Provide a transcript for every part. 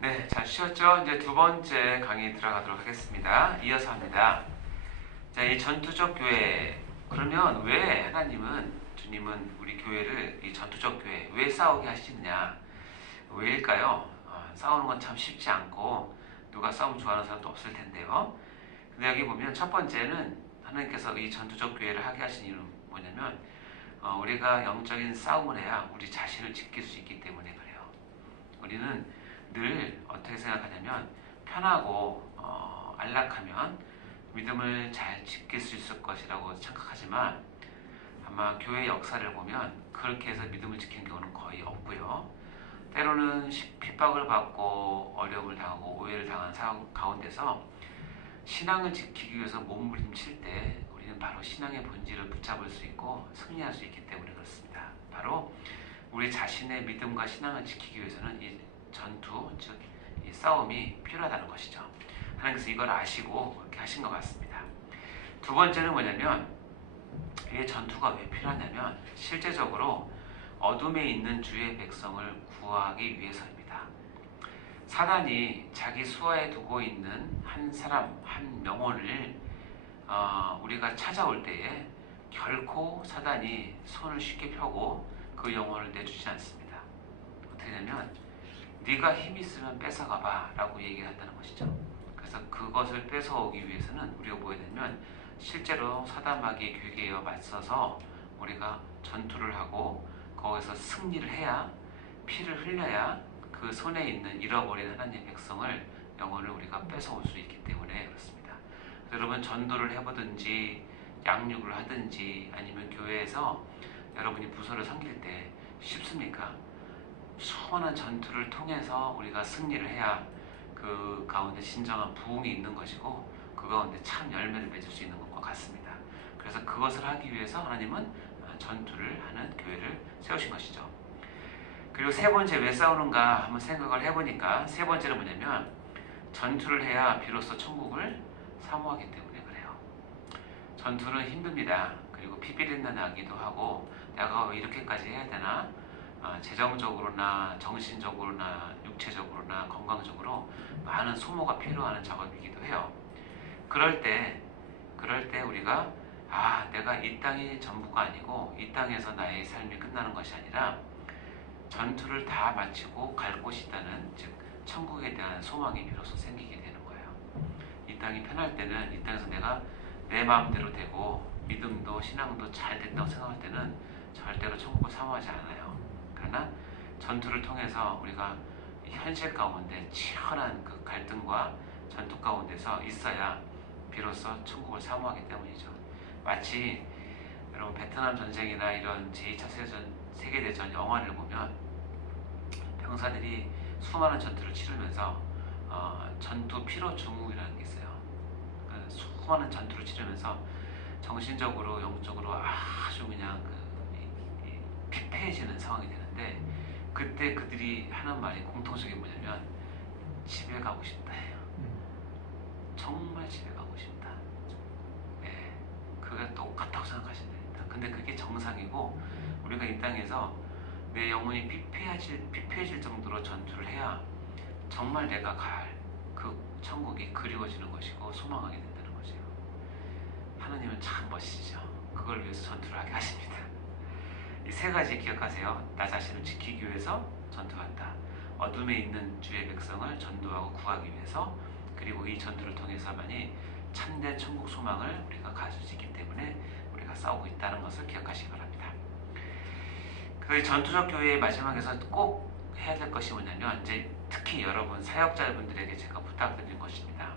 네, 잘 쉬었죠? 이제 두 번째 강의 들어가도록 하겠습니다. 이어서 합니다. 자, 이 전투적 교회. 그러면 왜 주님은 우리 교회를 이 전투적 교회, 왜 싸우게 하시느냐? 왜일까요? 싸우는 건 참 쉽지 않고, 누가 싸움 좋아하는 사람도 없을 텐데요. 근데 여기 보면 첫 번째는 하나님께서 이 전투적 교회를 하게 하신 이유는 뭐냐면, 우리가 영적인 싸움을 해야 우리 자신을 지킬 수 있기 때문에 그래요. 우리는 늘 어떻게 생각하냐면 편하고 안락하면 믿음을 잘 지킬 수 있을 것이라고 생각하지만 아마 교회 역사를 보면 그렇게 해서 믿음을 지키는 경우는 거의 없고요. 때로는 핍박을 받고 어려움을 당하고 오해를 당한 상황 가운데서 신앙을 지키기 위해서 몸부림칠 때 우리는 바로 신앙의 본질을 붙잡을 수 있고 승리할 수 있기 때문에 그렇습니다. 바로 우리 자신의 믿음과 신앙을 지키기 위해서는 이 전투, 즉 이 싸움이 필요하다는 것이죠. 하나님께서 이걸 아시고 그렇게 하신 것 같습니다. 두 번째는 뭐냐면 이 전투가 왜 필요하냐면 실제적으로 어둠에 있는 주의 백성을 구하기 위해서입니다. 사단이 자기 수하에 두고 있는 한 사람, 한 영혼을 우리가 찾아올 때에 결코 사단이 손을 쉽게 펴고 그 영혼을 내주지 않습니다. 어떻게 되냐면 네가 힘 있으면 뺏어가봐 라고 얘기한다는 것이죠. 그래서 그것을 뺏어오기 위해서는 우리가 뭐 해야 되냐면 실제로 사단마귀의 괴계에 맞서서 우리가 전투를 하고 거기서 승리를 해야, 피를 흘려야 그 손에 있는 잃어버린 하나님의 백성을, 영혼을 우리가 뺏어올 수 있기 때문에 그렇습니다. 여러분 전도를 해보든지 양육을 하든지 아니면 교회에서 여러분이 부서를 섬길 때 쉽습니까? 수많은 전투를 통해서 우리가 승리를 해야 그 가운데 진정한 부흥이 있는 것이고 그 가운데 참 열매를 맺을 수 있는 것과 같습니다. 그래서 그것을 하기 위해서 하나님은 전투를 하는 교회를 세우신 것이죠. 그리고 세 번째 왜 싸우는가 한번 생각을 해보니까 세 번째는 뭐냐면 전투를 해야 비로소 천국을 사모하기 때문에 그래요. 전투는 힘듭니다. 그리고 피비린내 나기도 하고 내가 왜 이렇게까지 해야 되나? 재정적으로나 정신적으로나 육체적으로나 건강적으로 많은 소모가 필요한 작업이기도 해요. 그럴 때 우리가 내가 이 땅이 전부가 아니고 이 땅에서 나의 삶이 끝나는 것이 아니라 전투를 다 마치고 갈 곳이 있다는, 즉 천국에 대한 소망이 비로소 생기게 되는 거예요. 이 땅이 편할 때는 이 땅에서 내가 내 마음대로 되고 믿음도 신앙도 잘 된다고 생각할 때는 절대로 천국을 사모하지 않아요. 그러나 전투를 통해서 우리가 현실 가운데 치열한 그 갈등과 전투 가운데서 있어야 비로소 천국을 사모하기 때문이죠. 마치 여러분 베트남 전쟁이나 이런 제2차 세계대전 영화를 보면 병사들이 수많은 전투를 치르면서 전투 피로 증후이라는 게 있어요. 수많은 전투를 치르면서 정신적으로 영적으로 아주 그냥 피폐해지는 상황이 되는데 그때 그들이 하는 말이 공통적인 뭐냐면 집에 가고 싶다예요. 정말 집에 가고 싶다. 네, 그게 똑같다고 생각하시면 됩니다. 근데 그게 정상이고 우리가 이 땅에서 내 영혼이 피폐해질 정도로 전투를 해야 정말 내가 갈 그 천국이 그리워지는 것이고 소망하게 된다는 것이에요. 하나님은 참 멋지죠. 그걸 위해서 전투를 하게 하십니다. 이 세 가지 기억하세요. 나 자신을 지키기 위해서 전투한다. 어둠에 있는 주의 백성을 전도하고 구하기 위해서, 그리고 이 전투를 통해서만이 참된 천국 소망을 우리가 가질 수 있기 때문에 우리가 싸우고 있다는 것을 기억하시기 바랍니다. 그 전투적 교회의 마지막에서 꼭 해야 될 것이 뭐냐면 이제 특히 여러분 사역자분들에게 제가 부탁드린 것입니다.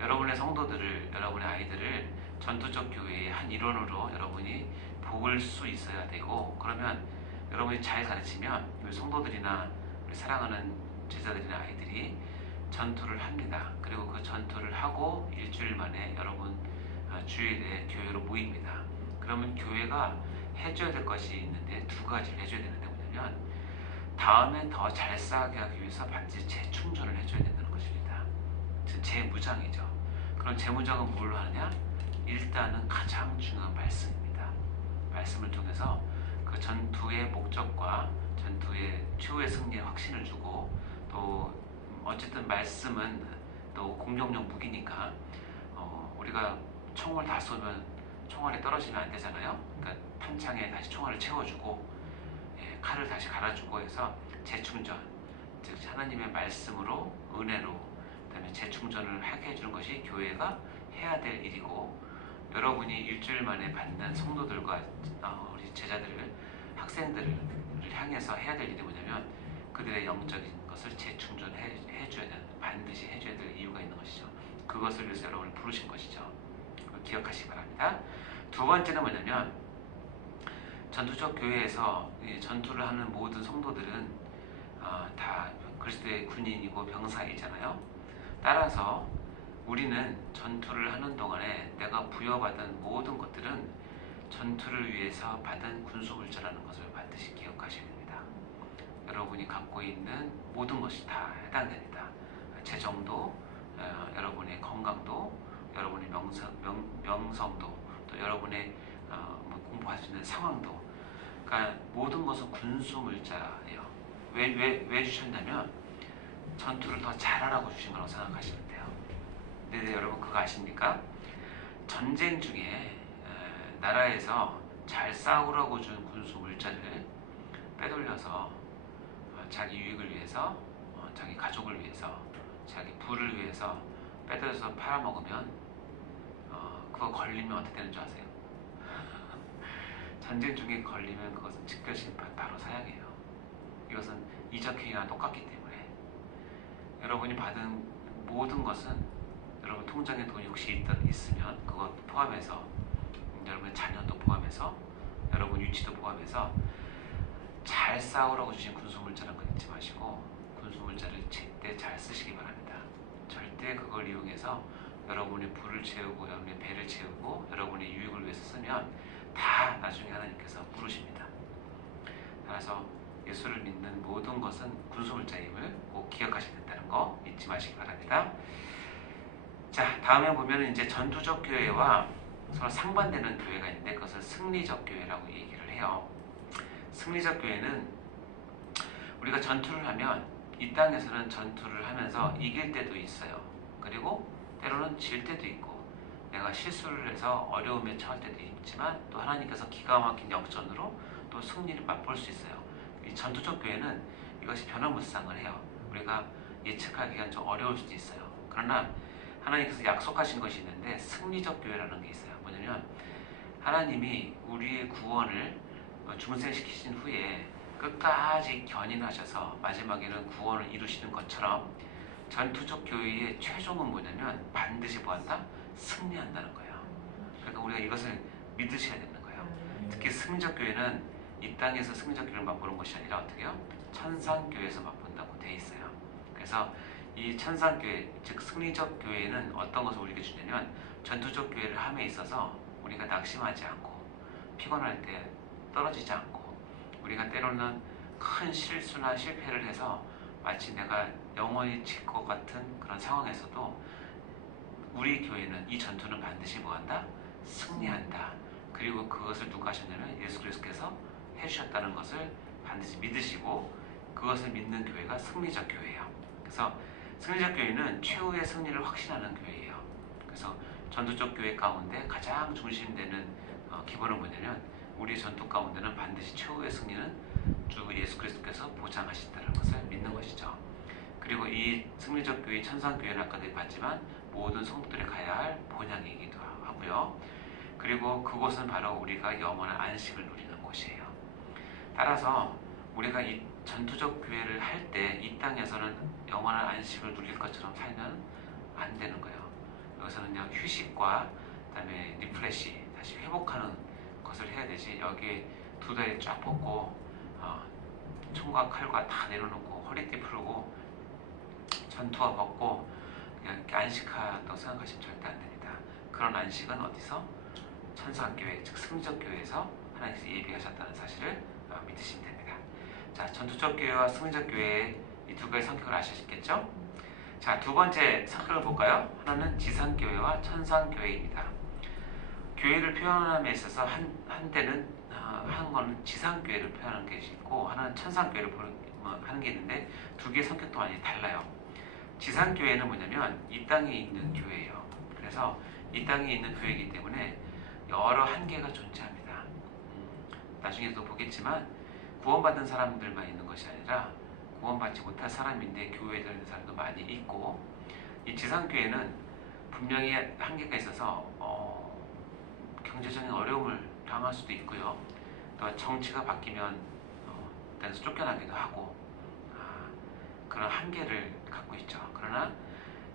여러분의 성도들을, 여러분의 아이들을 전투적 교회의 한 일원으로 여러분이 볼 수 있어야 되고, 그러면 여러분이 잘 가르치면 우리 성도들이나 우리 사랑하는 제자들이나 아이들이 전투를 합니다. 그리고 그 전투를 하고 일주일 만에 여러분 주일에 교회로 모입니다. 그러면 교회가 해줘야 될 것이 있는데 두 가지를 해줘야 되는데 뭐냐면 다음엔 더 잘 싸게 하기 위해서 반드시 재충전을 해줘야 된다는 것입니다. 즉 재무장이죠. 그럼 재무장은 뭘로 하느냐? 일단은 가장 중요한 말씀입니다. 말씀을 통해서 그 전투의 목적과 전투의 최후의 승리에 확신을 주고 또 어쨌든 말씀은 또 공격용 무기니까 우리가 총을 다 쏘면 총알이 떨어지면 안 되잖아요. 그러니까 탄창에 다시 총알을 채워주고 칼을 다시 갈아주고 해서 재충전, 즉 하나님의 말씀으로 은혜로 그다음에 재충전을 하게 해주는 것이 교회가 해야 될 일이고, 여러분이 일주일 만에 받는 성도들과 우리 제자들을, 학생들을 향해서 해야 될 일이 뭐냐면 그들의 영적인 것을 재충전해줘야 되는, 반드시 해줘야 될 이유가 있는 것이죠. 그것을 위해서 여러분을 부르신 것이죠. 기억하시기 바랍니다. 두 번째는 뭐냐면, 전투적 교회에서 전투를 하는 모든 성도들은 다 그리스도의 군인이고 병사이잖아요. 따라서 우리는 전투를 하는 동안에 내가 부여받은 모든 것들은 전투를 위해서 받은 군수물자라는 것을 반드시 기억하셔야 됩니다. 여러분이 갖고 있는 모든 것이 다 해당됩니다. 재정도, 여러분의 건강도, 여러분의 명성도, 또 여러분의 공부할 수 있는 상황도, 그러니까 모든 것은 군수물자예요. 왜 주셨냐면 전투를 더 잘하라고 주신 거라고 생각하시면 돼요. 근데 여러분 그거 아십니까? 전쟁 중에 나라에서 잘 싸우라고 준 군수물자를 빼돌려서 자기 유익을 위해서, 자기 가족을 위해서, 자기 부를 위해서 빼돌려서 팔아먹으면 그거 걸리면 어떻게 되는 줄 아세요? 전쟁 중에 걸리면 그것은 즉결심판, 바로 사형이에요. 이것은 이적행위와 똑같기 때문에 여러분이 받은 모든 것은 여러분 통장에 돈이 혹시 있으면 그것 포함해서, 여러분의 자녀도 포함해서, 여러분 유치도 포함해서 잘 싸우라고 주신 군수물자라는 건 잊지 마시고 군수물자를 제때 잘 쓰시기 바랍니다. 절대 그걸 이용해서 여러분의 부를 채우고 여러분의 배를 채우고 여러분의 유익을 위해서 쓰면 다 나중에 하나님께서 부르십니다. 따라서 예수를 믿는 모든 것은 군수물자임을 꼭 기억하셔야 된다는 거 잊지 마시기 바랍니다. 자, 다음에 보면 이제 전투적 교회와 서로 상반되는 교회가 있는데 그것을 승리적 교회라고 얘기를 해요. 승리적 교회는 우리가 전투를 하면 이 땅에서는 전투를 하면서 이길 때도 있어요. 그리고 때로는 질 때도 있고, 내가 실수를 해서 어려움에 처할 때도 있지만 또 하나님께서 기가 막힌 역전으로 또 승리를 맛볼 수 있어요. 이 전투적 교회는 이것이 변화무쌍을 해요. 우리가 예측하기가 좀 어려울 수도 있어요. 그러나 하나님께서 약속하신 것이 있는데 승리적 교회라는 게 있어요. 뭐냐면 하나님이 우리의 구원을 중생시키신 후에 끝까지 견인하셔서 마지막에는 구원을 이루시는 것처럼 전투적 교회의 최종은 뭐냐면 반드시 뭐한다? 승리한다는 거예요. 그러니까 우리가 이것을 믿으셔야 되는 거예요. 특히 승리적 교회는 이 땅에서 승리적 교회를 맛보는 것이 아니라 어떻게 해요? 천상교회에서 맛본다고 돼 있어요. 그래서 이 천상교회, 즉 승리적 교회는 어떤 것을 우리에게 주냐면 전투적 교회를 함에 있어서 우리가 낙심하지 않고 피곤할 때 떨어지지 않고, 우리가 때로는 큰 실수나 실패를 해서 마치 내가 영원히 질 것 같은 그런 상황에서도 우리 교회는 이 전투는 반드시 뭐한다? 승리한다. 그리고 그것을 누가 하셨냐면 예수 그리스도께서 해주셨다는 것을 반드시 믿으시고 그것을 믿는 교회가 승리적 교회예요. 그래서 승리적 교회는 최후의 승리를 확신하는 교회예요. 그래서 전투적 교회 가운데 가장 중심되는 기본은 뭐냐면 우리 전투 가운데는 반드시 최후의 승리는 주 예수 그리스도께서 보장하신다는 것을 믿는 것이죠. 그리고 이 승리적 교회, 천상교회는 아까도 봤지만 모든 성도들이 가야 할 본향이기도 하고요. 그리고 그곳은 바로 우리가 영원한 안식을 누리는 곳이에요. 따라서 우리가 이 전투적 교회를 할 때 이 땅에서는 영원한 안식을 누릴 것처럼 살면 안 되는 거예요. 여기서는 그냥 휴식과 그다음에 리프레시, 다시 회복하는 것을 해야 되지, 여기에 두 다리 쫙 뻗고 총과 칼과 다 내려놓고 허리띠 풀고 전투화 벗고 그냥 안식한다고 생각하시면 절대 안 됩니다. 그런 안식은 어디서? 천상교회, 즉 승리적 교회에서 하나님께서 예비하셨다는 사실을 믿으시면 됩니다. 자, 전투적 교회와 승리적 교회의 이 두 가지 성격을 아시겠죠? 자, 두 번째 성격을 볼까요? 하나는 지상교회와 천상교회입니다. 교회를 표현함에 있어서 한 거는 지상교회를 표현하는 게 있고 하나는 천상교회를 하는 게 있는데 두 개의 성격도 많이 달라요. 지상교회는 뭐냐면 이 땅에 있는 교회예요. 그래서 이 땅에 있는 교회이기 때문에 여러 한계가 존재합니다. 나중에도 보겠지만 구원받은 사람들만 있는 것이 아니라 구원받지 못할 사람인데 교회에 들어있는 사람도 많이 있고, 이 지상교회는 분명히 한계가 있어서 경제적인 어려움을 당할 수도 있고요. 또 정치가 바뀌면 그래서 쫓겨나기도 하고 그런 한계를 갖고 있죠. 그러나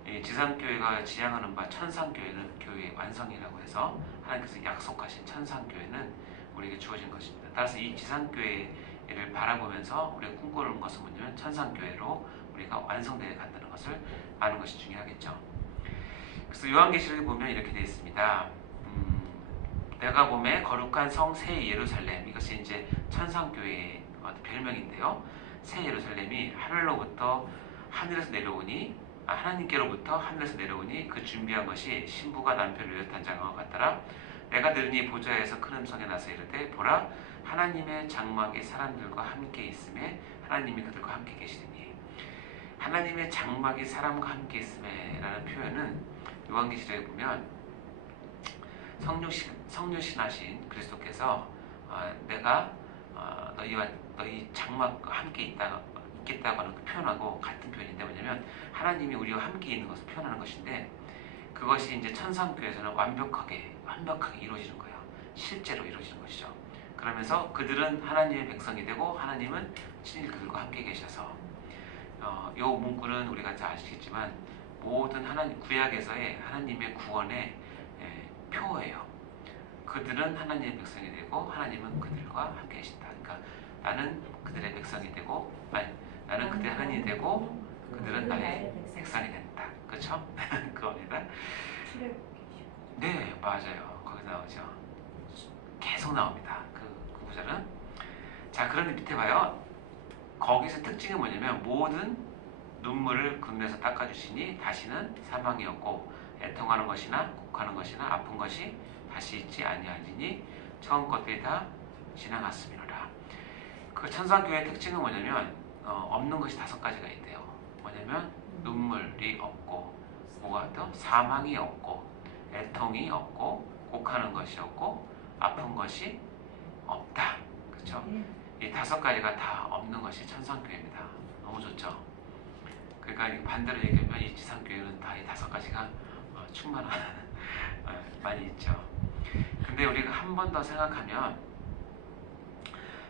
이 지상교회가 지향하는 바 천상교회는 교회의 완성이라고 해서 하나님께서 약속하신 천상교회는 우리에게 주어진 것입니다. 따라서 이 지상교회를 바라보면서 우리가 꿈꾸는 것은 뭐냐면 천상교회로 우리가 완성되어 간다는 것을 아는 것이 중요하겠죠. 그래서 요한계시록에 보면 이렇게 되어 있습니다. 내가 봄에 거룩한 성 새 예루살렘, 이것이 이제 천상교회의 별명인데요. 새 예루살렘이 하늘로부터 하늘에서 내려오니 하나님께로부터 하늘에서 내려오니 그 준비한 것이 신부가 남편을 위하여 장가와 같더라. 내가 들으니 보좌에서 큰 음성이 나서 이르되 보라 하나님의 장막이 사람들과 함께 있음에 하나님이 그들과 함께 계시리니. 하나님의 장막이 사람과 함께 있음에 라는 표현은 요한계시록에 보면 성육신하신 그리스도께서 내가 너희와 너희 장막과 함께 있겠다고 하는 그 표현하고 같은 표현인데, 뭐냐면 하나님이 우리와 함께 있는 것을 표현하는 것인데, 그것이 이제 천상교회에서는 완벽하게 이루어지는 거예요. 실제로 이루어지는 것이죠. 그러면서 그들은 하나님의 백성이 되고 하나님은 친히 그들과 함께 계셔서 이 문구는 우리가 잘 아시겠지만 모든 하나님 구약에서의 하나님의 구원의 표예요. 그들은 하나님의 백성이 되고 하나님은 그들과 함께 계신다. 그러니까 나는 그들의 백성이 되고 나는 그들의 하나님이 되고 그들은 나의 백성이 된다. 그렇죠? 그겁니다. 네, 맞아요. 거기 나오죠. 계속 나옵니다. 그 구절은. 자, 그런데 밑에 봐요. 거기서 특징이 뭐냐면 모든 눈물을 금에서 닦아주시니 다시는 사망이 없고 애통하는 것이나 곡하는 것이나 아픈 것이 다시 있지 아니하리니 처음 것들이 다 지나갔음이로라. 그 천상교회의 특징은 뭐냐면 없는 것이 5가지가 있대요. 뭐냐면 눈물이 없고, 뭐가 또 사망이 없고, 애통이 없고, 곡하는 것이 없고, 아픈 것이 없다. 그렇죠? 이 5가지가 다 없는 것이 천상교회입니다. 너무 좋죠? 그러니까 반대로 얘기하면 이 지상교회는 다 이 5가지가 충만한 많이 있죠. 근데 우리가 한 번 더 생각하면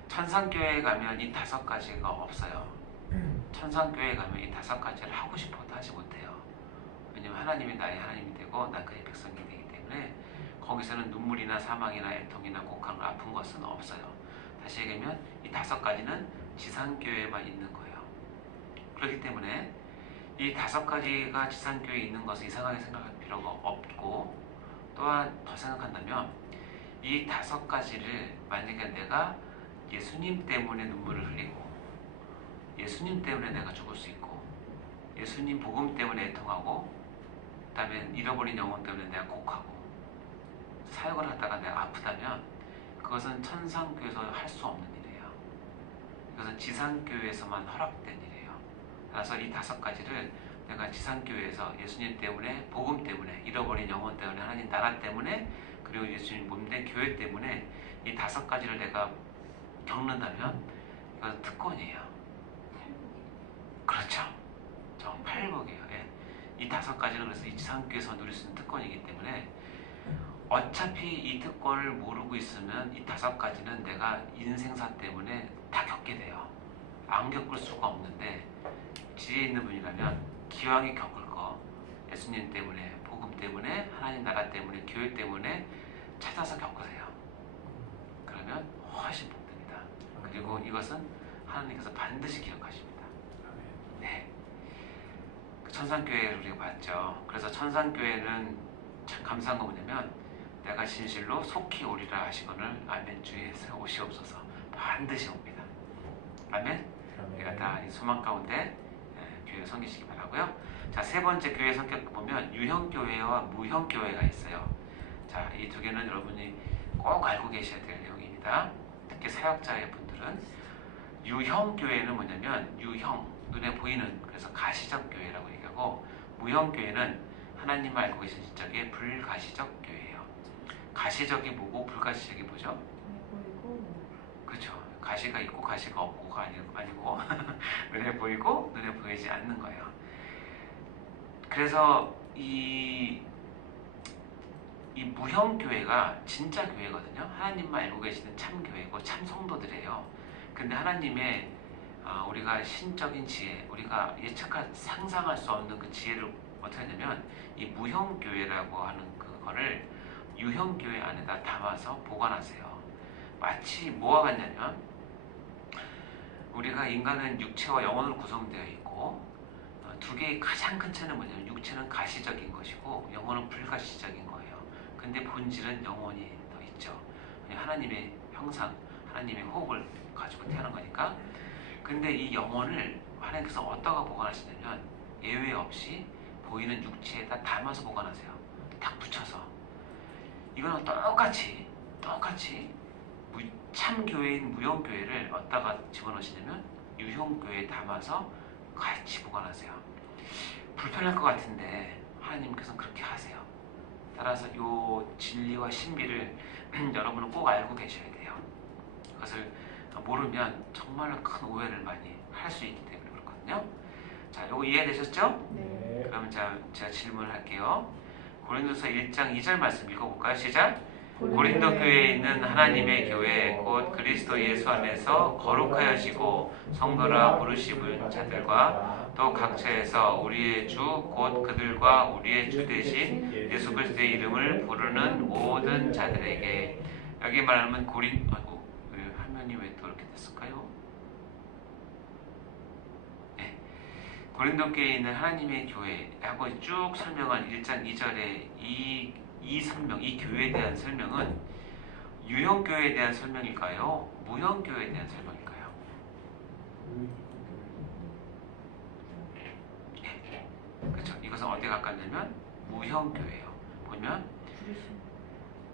천상교회에 가면 이 5가지가 없어요. 천상교회에 가면 이 5가지를 하고 싶어도 하지 못해요. 왜냐면 하나님이 나의 하나님이 되고 나 그의 백성이 되기 때문에 거기서는 눈물이나 사망이나 애통이나 곡한 거 아픈 것은 없어요. 다시 얘기하면 이 5가지는 지상교회에만 있는 거예요. 그렇기 때문에 이 5가지가 지상교회에 있는 것을 이상하게 생각할 필요가 없고, 또한 더 생각한다면 이 5가지를 만약에 내가 예수님 때문에 눈물을 흘리고 예수님 때문에 내가 죽을 수 있고 예수님 복음 때문에 애통하고 그 다음에 잃어버린 영혼 때문에 내가 곡하고 사역을 하다가 내가 아프다면 그것은 천상교회에서 할 수 없는 일이에요. 이것은 지상교회에서만 허락된 일이에요. 따라서 이 5가지를 내가 지상교회에서 예수님 때문에 복음 때문에 잃어버린 영혼 때문에 하나님 나라 때문에 그리고 예수님 몸된 교회 때문에 이 5가지를 내가 겪는다면 이건 특권이에요. 그렇죠. 저 팔복이에요. 예. 이 5가지는 그래서 이 지상교회에서 누릴 수 있는 특권이기 때문에 어차피 이 특권을 모르고 있으면 이 5가지는 내가 인생사 때문에 다 겪게 돼요. 안 겪을 수가 없는데 지혜 있는 분이라면 기왕에 겪을 거 예수님 때문에 복음 때문에 하나님 나라 때문에 교회 때문에 찾아서 겪으세요. 그러면 훨씬 복됩니다. 그리고 이것은 하나님께서 반드시 기억하십니다. 네. 천상교회를 우리가 봤죠. 그래서 천상교회는 참 감사한 거 뭐냐면 내가 진실로 속히 오리라 하시거늘 아멘 주에서 오시옵소서. 반드시 옵니다. 아멘. 우리가 다 이 소망 가운데 교회 섬기시기 바라고요. 자, 3번째 교회 성격 보면 유형교회와 무형교회가 있어요. 자, 이 2개는 여러분이 꼭 알고 계셔야 될 내용입니다. 특히 사역자의 분들은 유형교회는 뭐냐면 유형, 눈에 보이는, 그래서 가시적 교회라고 얘기하고, 무형교회는 하나님을 알고 계신 지적의 불가시적 교회예요. 가시적이 뭐고 불가시적이 뭐죠? 그렇죠. 가시가 있고 가시가 없고가 아니고 눈에 보이고 눈에 보이지 않는 거예요. 그래서 이 무형교회가 진짜 교회거든요. 하나님만 알고 계시는 참 교회고 참 성도들이에요. 근데 하나님의 우리가 신적인 지혜, 우리가 상상할 수 없는 그 지혜를 어떻게 하냐면 이 무형교회라고 하는 그거를 유형교회 안에다 담아서 보관하세요. 마치 뭐와 같냐면 우리가 인간은 육체와 영혼으로 구성되어 있고 두 개의 가장 큰 차이는 뭐냐면 육체는 가시적인 것이고 영혼은 불가시적인 거예요. 근데 본질은 영혼이 더 있죠. 하나님의 형상, 하나님의 호흡을 가지고 태어난 거니까. 근데 이 영혼을 하나님께서 어디다가 보관하시냐면 예외 없이 보이는 육체에다 담아서 보관하세요. 딱 붙여서. 이거는 똑같이 참교회인 무형교회를 어디다가 집어넣으시냐면 유형교회에 담아서 같이 보관하세요. 불편할 것 같은데 하나님께서는 그렇게 하세요. 따라서 이 진리와 신비를 여러분은 꼭 알고 계셔야 돼요. 그것을 모르면 정말로 큰 오해를 많이 할 수 있기 때문에 그렇거든요. 자, 이거 이해되셨죠? 네. 그럼 제가 질문을 할게요. 고린도서 1장 2절 말씀 읽어볼까요? 시작! 고린도 교회에 있는 하나님의 교회 곧 그리스도 예수 안에서 거룩하여지고 성도라 부르심은 자들과 또 각처에서 우리의 주 곧 그들과 우리의 주 대신 예수 그리스도의 이름을 부르는 모든 자들에게. 여기 말하면 화면이 왜 또 이렇게 됐을까요? 네. 고린도 교회에 있는 하나님의 교회하고 쭉 설명한 1장 2절의 이 설명, 이 교회에 대한 설명은 유형교회에 대한 설명일까요? 무형교회에 대한 설명일까요? 네. 그렇죠. 이것은 어디에 가깝냐면 무형교회예요. 보면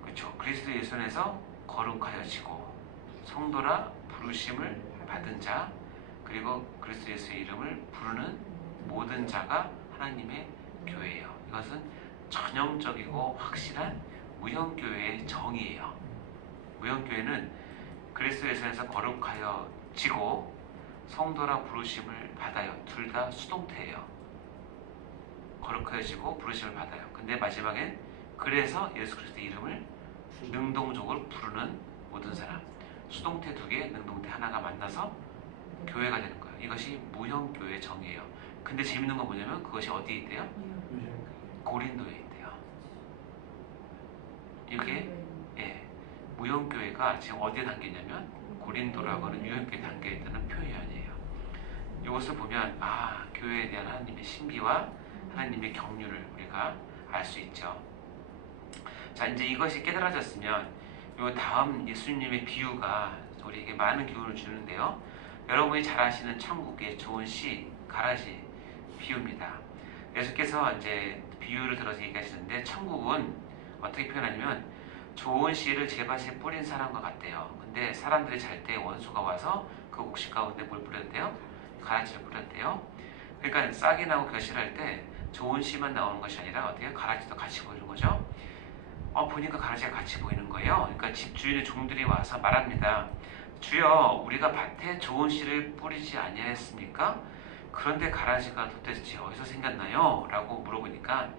그렇죠. 그리스도 예수 안에서 거룩하여지고 성도라 부르심을 받은 자, 그리고 그리스도 예수의 이름을 부르는 모든 자가 하나님의 교회예요. 이것은 전형적이고 확실한 무형교회의 정의예요. 무형교회는 그리스도 예수 안에서 거룩하여지고 성도라 부르심을 받아요. 둘 다 수동태예요. 거룩하여지고 부르심을 받아요. 근데 마지막엔 그래서 예수 그리스도의 이름을 능동적으로 부르는 모든 사람. 수동태 두 개, 능동태 하나가 만나서 교회가 되는 거예요. 이것이 무형교회의 정의예요. 근데 재밌는 건 뭐냐면 그것이 어디에 있대요? 고린도에 있대요. 이게 무형교회가 지금 어디에 담겨있냐면 고린도라고 하는 유형교회에 담겨있다는 표현이에요. 이것을 보면 교회에 대한 하나님의 신비와 하나님의 경륜을 우리가 알 수 있죠. 자, 이제 이것이 깨달아졌으면 이 다음 예수님의 비유가 우리에게 많은 교훈을 주는데요. 여러분이 잘 아시는 천국의 좋은 씨, 가라지 비유입니다. 예수께서 이제 비유를 들어서 얘기하시는데 천국은 어떻게 표현하냐면 좋은 씨를 제밭에 뿌린 사람과 같대요. 근데 사람들이 잘 때 원수가 와서 그 옥시 가운데 뭘 뿌렸대요? 가라지를 뿌렸대요. 그러니까 싹이 나고 결실할 때 좋은 씨만 나오는 것이 아니라 어떻게 가라지도 같이 보이는 거죠. 보니까 가라지가 같이 보이는 거예요. 그러니까 집주인의 종들이 와서 말합니다. 주여, 우리가 밭에 좋은 씨를 뿌리지 아니하였습니까? 그런데 가라지가 도대체 어디서 생겼나요? 라고 물어보니까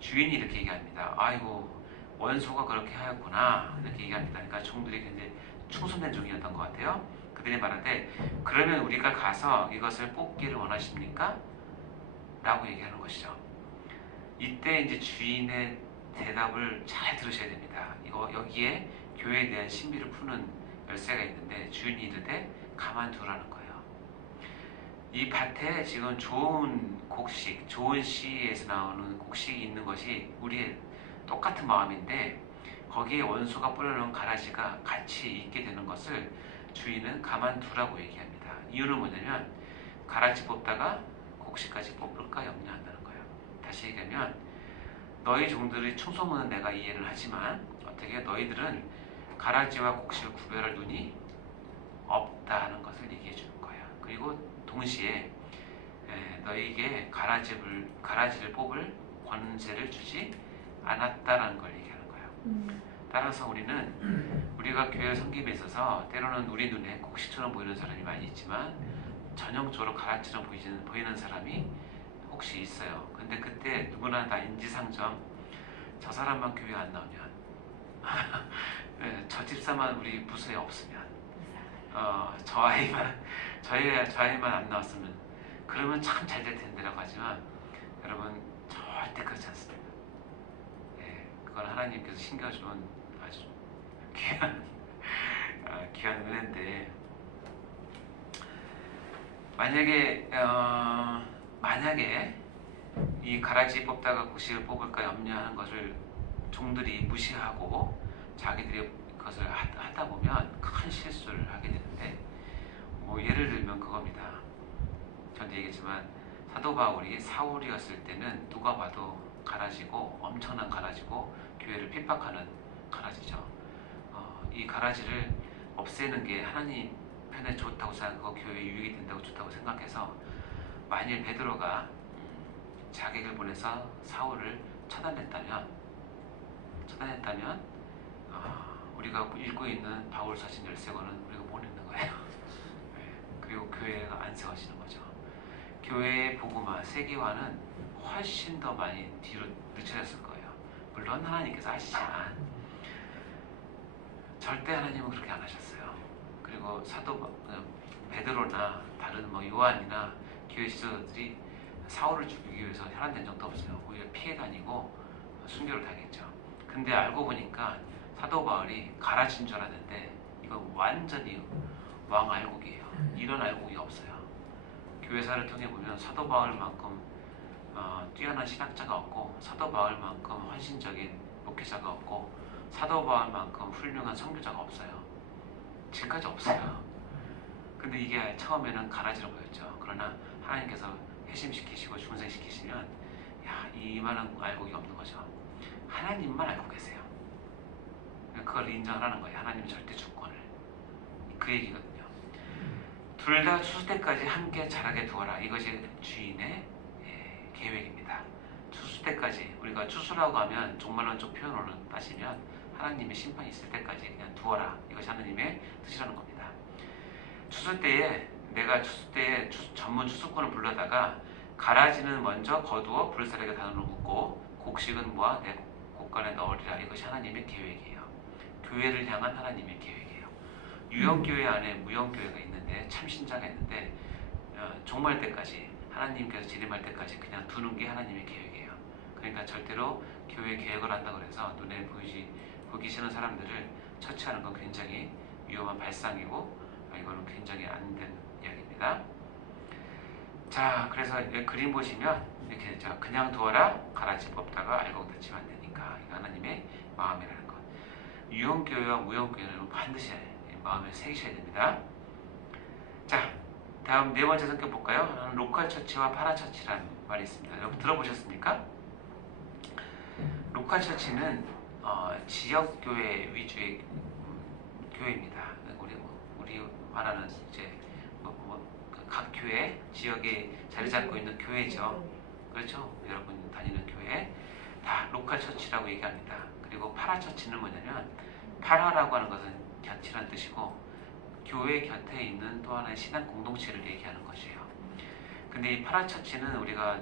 주인이 이렇게 얘기합니다. 아이고, 원수가 그렇게 하였구나. 이렇게 얘기합니다. 그러니까 종들이 굉장히 충성된 종이었던 것 같아요. 그들이 말하되, 그러면 우리가 가서 이것을 뽑기를 원하십니까? 라고 얘기하는 것이죠. 이때 이제 주인의 대답을 잘 들으셔야 됩니다. 여기에 교회에 대한 신비를 푸는 열쇠가 있는데 주인이 이르되 가만두라는 거예요. 이 밭에 지금 좋은 곡식, 좋은 씨에서 나오는 곡식이 있는 것이 우리의 똑같은 마음인데 거기에 원수가 뿌려놓은 가라지가 같이 있게 되는 것을 주인은 가만두라고 얘기합니다. 이유는 뭐냐면 가라지 뽑다가 곡식까지 뽑을까 염려한다는 거예요. 다시 얘기하면 너희 종들의 충성은 내가 이해를 하지만 어떻게 너희들은 가라지와 곡식을 구별할 눈이 없다는 것을 얘기해 주는 거예요. 그리고 동시에 너희에게 가라지를 뽑을 권세를 주지 않았다라는 걸 얘기하는 거예요. 따라서 우리가 교회 섬김에 있어서 때로는 우리 눈에 곡식처럼 보이는 사람이 많이 있지만 전형적으로 가라지처럼 보이는 사람이 혹시 있어요. 근데 그때 누구나 다 인지상정, 저 사람만 교회 안 나오면 저 집사만 우리 부서에 없으면 저 아이만 안 나왔으면 그러면 참 잘 될 텐데라고 하지만 여러분 절대 그렇지 않습니다. 그건 하나님께서 신겨준 아주 귀한 은혜인데 만약에 이 가라지 뽑다가 곡식을 뽑을까 염려하는 것을 종들이 무시하고 자기들이 그것을 하다 보면 큰 실수를 하게 되는데 예를 들면 그겁니다. 전에 얘기했지만 사도 바울이 사울이었을 때는 누가 봐도 가라지고 엄청난 가라지고 교회를 핍박하는 가라지죠. 이 가라지를 없애는 게 하나님 편에 좋다고 생각하고 교회에 유익이 된다고 좋다고 생각해서 만일 베드로가 자객을 보내서 사울을 처단했다면 우리가 읽고 있는 바울 사진 13권은 우리가 못 읽는 거예요. 그리고 교회가 안 세워지는 거죠. 교회의 복음화, 세계화는 훨씬 더 많이 뒤로 늦춰졌을 거예요. 물론 하나님께서 하시지만 절대 하나님은 그렇게 안 하셨어요. 그리고 베드로나 다른 요한이나 교회 지도자들이 사울을 죽이기 위해서 혈안된 적도 없어요. 오히려 피해 다니고 순교를 당했죠. 근데 알고 보니까 사도 바울이 가라진 줄 알았는데 이건 완전히 왕알곡이에요. 이런 알곡이 없어요. 교회사를 통해 보면 사도 바울만큼 뛰어난 신학자가 없고 사도 바울만큼 헌신적인 목회자가 없고 사도 바울만큼 훌륭한 선교자가 없어요. 지금까지 없어요. 근데 이게 처음에는 가라지로 보였죠. 그러나 하나님께서 회심시키시고 중생시키시면 이만한 알곡이 없는 거죠. 하나님만 알고 계세요. 그걸 인정하라는 거예요. 하나님의 절대 주권을. 그 얘기거든요. 둘 다 추수 때까지 함께 자라게 두어라. 이것이 주인의 계획입니다. 추수 때까지, 우리가 추수라고 하면 종말론적 표현으로 따지면 하나님의 심판이 있을 때까지 그냥 두어라. 이것이 하나님의 뜻이라는 겁니다. 추수 때에 내가 전문 추수꾼을 불러다가 가라지는 먼저 거두어 불사르게 단으로 묶고 곡식은 모아 내 곳간에 넣으리라. 이것이 하나님의 계획이에요. 교회를 향한 하나님의 계획이에요. 유형교회 안에 무형교회가 있는데 참신자가 있는데 종말 때까지 하나님께서 재림할 때까지 그냥 두는 게 하나님의 계획이에요. 그러니까 절대로 교회 계획을 한다고 해서 눈에 보기 싫은 사람들을 처치하는 건 굉장히 위험한 발상이고 이거는 굉장히 안 된 이야기입니다. 자, 그래서 그림 보시면 이렇게 그냥 두어라. 가라지 뽑다가 알곡 다치면 안 되니까 이거 하나님의 마음이라는 것. 유형교회와 무형교회는 반드시 마음에 새기셔야 됩니다. 자, 다음 네 번째 성격 볼까요? 로컬 처치와 파라처치라는 말이 있습니다. 여러분 들어보셨습니까? 로컬 처치는 지역교회 위주의 교회입니다. 우리 말하는 이제 각 교회 지역에 자리 잡고 있는 교회죠. 그렇죠? 여러분 다니는 교회 다 로컬 처치라고 얘기합니다. 그리고 파라처치는 뭐냐면 파라라고 하는 것은 곁이라는 뜻이고 교회 곁에 있는 또 하나의 신앙 공동체를 얘기하는 것이에요. 근데 이 파라처치는 우리가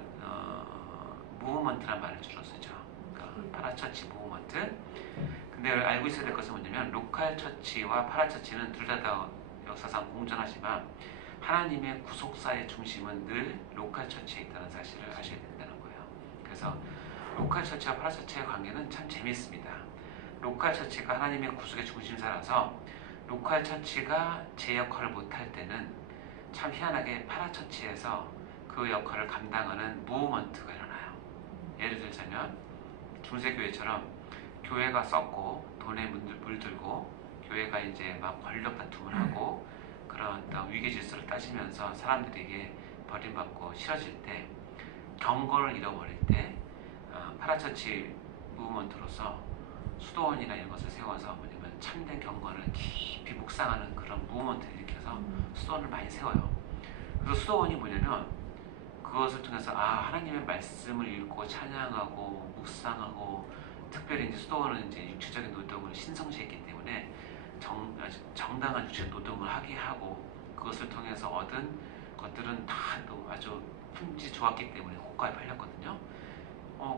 무브먼트란 말을 주로 쓰죠. 그러니까 파라처치 무브먼트. 근데 알고 있어야 될 것은 뭐냐면 로컬 처치와 파라처치는 둘 다 역사상 공존하지만 하나님의 구속사의 중심은 늘 로컬 처치에 있다는 사실을 아셔야 된다는 거예요. 그래서 로컬 처치와 파라처치의 관계는 참 재밌습니다. 로컬 처치가 하나님의 구속의 중심사라서 로컬 처치가 제 역할을 못할 때는 참 희한하게 파라처치에서 그 역할을 감당하는 무브먼트가 일어나요. 예를 들자면 중세교회처럼 교회가 썩고 돈에 물들고 교회가 이제 막 권력 다툼을 하고 그런 위계 질서를 따지면서 사람들에게 버림받고 싫어질 때 경건을 잃어버릴 때 파라처치 무브먼트로서 수도원이나 이런 것을 세워서 뭐냐면 참된 경건을 깊이 묵상하는 그런 무브먼트를 일으켜서 수도원을 많이 세워요. 그래서 수도원이 뭐냐면 그 그것을 통해서 하나님의 말씀을 읽고 찬양하고 묵상하고 특별히 이제 수도원은 이제 육체적인 노동을 신성시했기 때문에 정당한 육체 노동을 하게 하고 그것을 통해서 얻은 것들은 다 또 아주 품질 좋았기 때문에 고가에 팔렸거든요.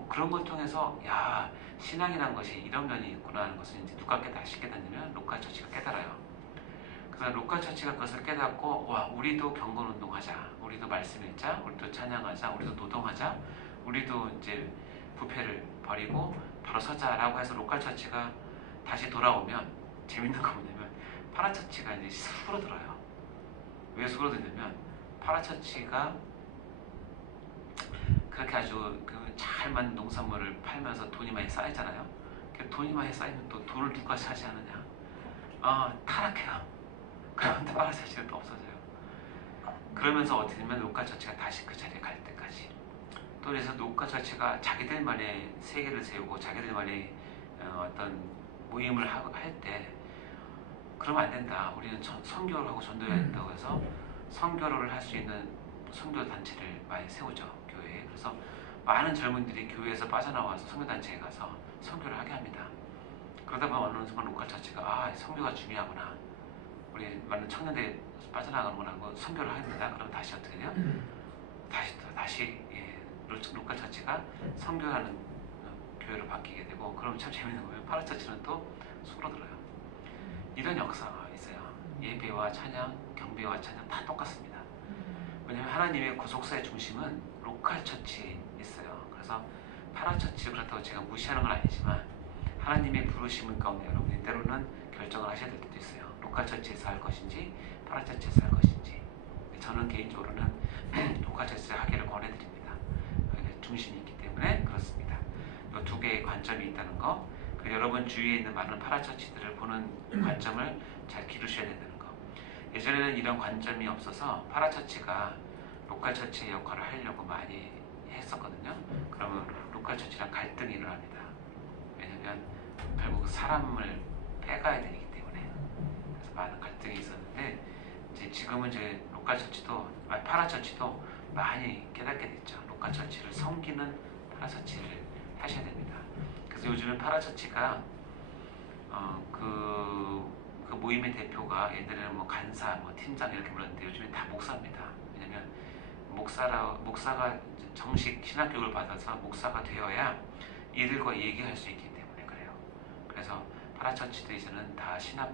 그런 걸 통해서 신앙이라는 것이 이런 면이 있구나 하는 것을 이제 누가 다시 깨닫냐면 로컬 처치가 깨달아요. 그래서 로컬 처치가 그것을 깨닫고 우리도 경건 운동하자, 우리도 말씀 읽자, 우리도 찬양하자, 우리도 노동하자, 우리도 이제 부패를 버리고 바로 서자라고 해서 로컬 처치가 다시 돌아오면 재밌는 거 뭐냐면 파라처치가 이제 수그러들어요. 왜 수그러드냐면 파라처치가 그렇게 아주 잘 맞는 농산물을 팔면서 돈이 많이 쌓이잖아요. 돈이 많이 쌓이면 또 돈을 누가 차지하느냐? 타락해요. 그러면 파라처치가 또 없어져요. 그러면서 어떻게 되면 로컬 처치가 다시 그 자리에 갈 때까지. 또 그래서 로컬 처치가 자기들만의 세계를 세우고 자기들만의 어떤 모임을 할 때 그러면 안 된다. 우리는 선교를 하고 전도해야 된다고 해서 선교를 할 수 있는 선교 단체를 많이 세우죠, 교회에. 그래서 많은 젊은이들이 교회에서 빠져나와서 선교 단체에 가서 선교를 하게 합니다. 그러다 보면 어느 순간 로컬 처치가 선교가 중요하구나. 우리 많은 청년들이 빠져나가는구나 하고 선교를 합니다. 그럼 다시 어떻게 돼요? 다시 로컬 처치가 선교하는 교회로 바뀌게 되고, 그럼 참 재밌는 거예요. 파라처치는 또 수그러들어요. 이런 역사가 있어요. 예배와 찬양, 경배와 찬양 다 똑같습니다. 왜냐하면 하나님의 구속사의 중심은 로컬 처치에 있어요. 그래서 파라처치 그렇다고 제가 무시하는 건 아니지만 하나님의 부르심은 가운데 여러분이 때로는 결정을 하셔야 될 때도 있어요. 로컬 처치에서 할 것인지 파라처치에서 할 것인지. 저는 개인적으로는 로컬 처치에서 하기를 권해드립니다. 중심이 있기 때문에 그렇습니다. 이 두 개의 관점이 있다는 거, 그리고 여러분 주위에 있는 많은 파라처치들을 보는 관점을 잘 기르셔야 된다는 거. 예전에는 이런 관점이 없어서 파라처치가 로컬 처치의 역할을 하려고 많이 했었거든요. 그러면 로컬 처치랑 갈등이 일어납니다. 왜냐하면 결국 사람을 빼가야 되기 때문에. 그래서 많은 갈등이 있었는데 지금은 이제 로컬 처치도 파라처치도 많이 깨닫게 됐죠. 로컬 처치를 섬기는 파라처치를 하셔야 됩니다. 그래서 요즘은 파라처치가 그 모임의 대표가 옛날에는 뭐 간사, 뭐 팀장 이렇게 불렀는데 요즘엔 다 목사입니다. 왜냐면 목사가 정식 신학교육을 받아서 목사가 되어야 이들과 얘기할 수 있기 때문에 그래요. 그래서 파라처치도 이제는 다 신학을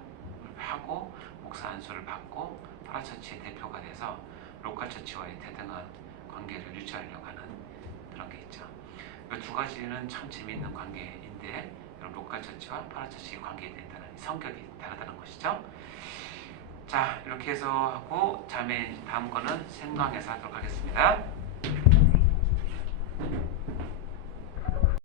하고 목사 안수를 받고 파라처치의 대표가 돼서 로컬 처치와의 대등한 관계를 유지하려고 하는 그런 게 있죠. 이 두 가지는 참 재미있는 관계인데 로컬 처치와 파라처치의 관계에 된다는 성격이 다르다는 것이죠. 자, 이렇게 해서 하고 다음 거는 생강에서 하도록 하겠습니다.